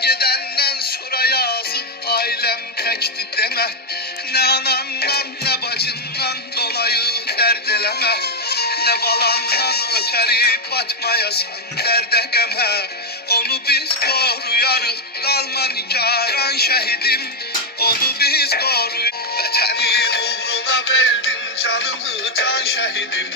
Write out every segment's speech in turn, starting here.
gedenden sonra yazık ailem tekti deme. Ne anandan ne bacından dolayı dert eleme. Ne balandan öteri batmayasan derde qəmə. Onu biz koruyarıq, kalma nigaran şehidim. Onu biz koruyarıq. Vətənin uğruna verdin canını can şehidim.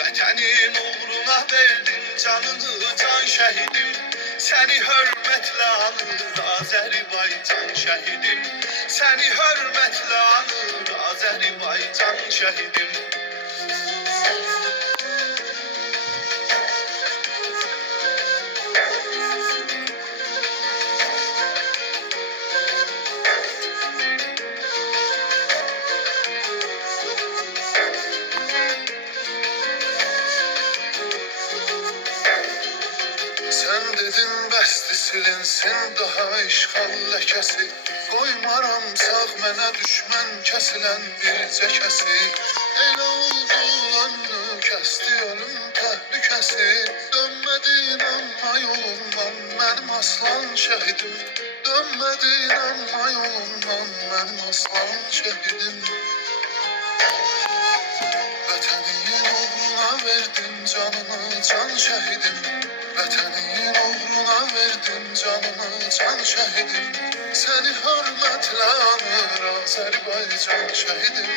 Vətənin uğruna verdin canını can şehidim. Seni hürmetle anır Azerbaycan şehidim. Seni hürmetle anır Azerbaycan şehidim. Sen dedin bəsdi silinsin daha işğal ləkəsi. Qoymaram sağ mənə düşmən kəsilən bircə kəsi. Elə oldu önünü kəsdi ölüm təhlükəsi. Dönmədin amma yolundan mənim aslan şəhidim. Dönmədin amma yolundan mənim aslan şəhidim. Vətənin uğruna verdin canını can şəhidim. Vətənin uğruna verdin canını can şəhidim. Seni hürmetle anır Azerbaycan şehidim.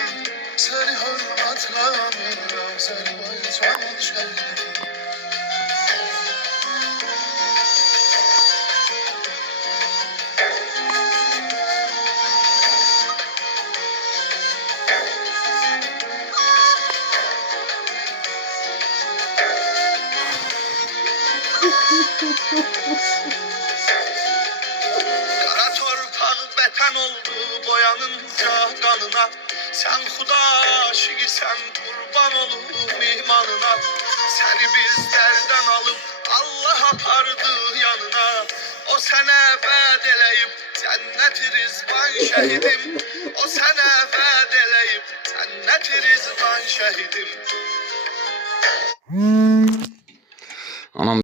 Seni hürmetle anır Azerbaycan şehidim. Kara torpaq vətən oldu boyanınca qanına. Sen xuda aşıqısən qurban olub imanına. Seni bizlerden alıp Allah apardı yanına. O sənə vəd eləyib cənnət-i rizvan şəhidim. O sənə vəd eləyib cənnət-i rizvan şəhidim.